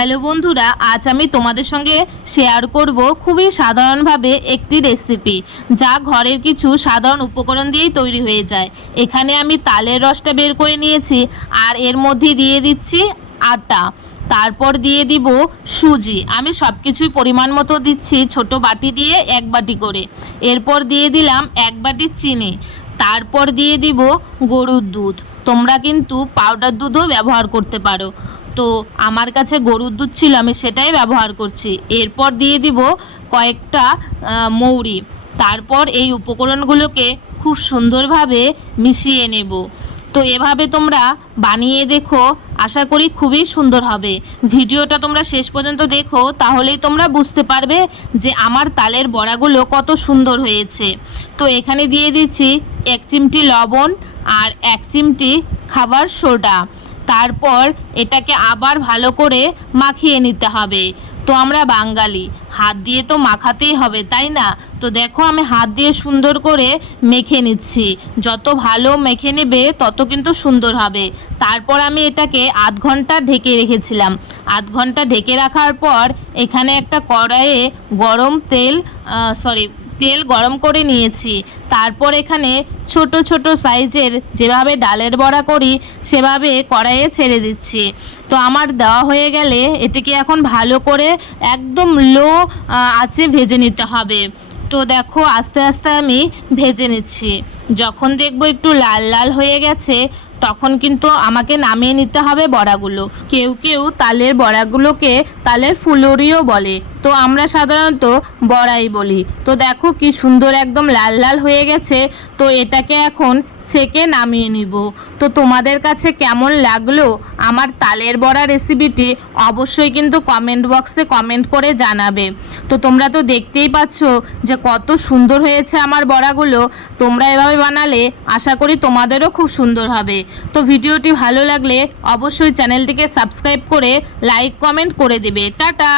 Hello বন্ধুরা, আজ আমি তোমাদের সঙ্গে শেয়ার করব খুবই সাধারণভাবে একটি রেসিপি যা ঘরের কিছু সাধারণ উপকরণ দিয়েই তৈরি হয়ে যায়। এখানে আমি তালের রসটা বের করে নিয়েছি আর এর মধ্যে দিয়ে দিচ্ছি আটা। তারপর দিয়ে দিব সুজি। আমি সব কিছুই পরিমাণ মতো দিচ্ছি ছোট বাটি দিয়ে এক বাটি করে। এরপর দিয়ে দিলাম এক বাটি চিনি। তারপর দিয়ে দিব গরুর দুধ। তোমরা কিন্তু পাউডার দুধও ব্যবহার করতে পারো। তো আমার কাছে গরুর দুধ ছিল, আমি সেটাই ব্যবহার করছি। এরপর দিয়ে দিব কয়েকটা মৌরি। তারপর এই উপকরণগুলোকে খুব সুন্দরভাবে মিশিয়ে নেব। তো এভাবে তোমরা বানিয়ে দেখো, আশা করি খুবই সুন্দর হবে। ভিডিওটা তোমরা শেষ পর্যন্ত দেখো, তাহলেই তোমরা বুঝতে পারবে যে আমার তালের বড়াগুলো কত সুন্দর হয়েছে। তো এখানে দিয়ে দিচ্ছি এক চিমটি লবণ আর এক চিমটি খাবার সোডা। তারপর এটাকে আবার ভালো করে মাখিয়ে নিতে হবে। তো আমরা বাঙালি, হাত দিয়ে তো মাখাতেই হবে, তাই না? তো দেখো আমি হাত দিয়ে সুন্দর করে মেখে নিচ্ছি। যত ভালো মেখে নেবে, তত কিন্তু সুন্দর হবে। তারপর আমি এটাকে আধ ঘণ্টা ঢেকে রেখেছিলাম। আধ ঘণ্টা ঢেকে রাখার পর এখানে একটা কড়াইয়ে গরম তেল সরি তেল গরম করে নিয়েছি। তারপর এখানে ছোট ছোট সাইজের যেভাবে ডালের বড়া করি, সেভাবে কড়াইয়ে ছেড়ে দিচ্ছি। তো আমার দেওয়া হয়ে গেলে এটিকে এখন ভালো করে একদম লো আঁচে ভেজে নিতে হবে। তো দেখো, আস্তে আস্তে আমি ভেজে নিচ্ছি। যখন দেখব একটু লাল লাল হয়ে গেছে, তখন কিন্তু আমাকে নামিয়ে নিতে হবে বড়াগুলো। কেউ কেউ তালের বড়াগুলোকে তালের ফুলুরিও বলে। তো আমরা সাধারণত বড়াই বলি। তো দেখো কি সুন্দর একদম লাল লাল হয়ে গেছে। তো এটাকে এখন ছেঁকে নামিয়ে নিব। তো তোমাদের কাছে কেমন লাগল আমার তালের বড়া রেসিপিটি অবশ্যই কিন্তু কমেন্ট বক্সে কমেন্ট করে জানাবে। তো তোমরা তো দেখতেই পাচ্ছ যে কত সুন্দর হয়েছে আমার বড়াগুলো। তোমরা এভাবে বানালে আশা করি তোমাদেরও খুব সুন্দর হবে। তো ভিডিওটি ভালো লাগলে অবশ্যই চ্যানেলটিকে সাবস্ক্রাইব করে লাইক কমেন্ট করে দেবে। টাটা!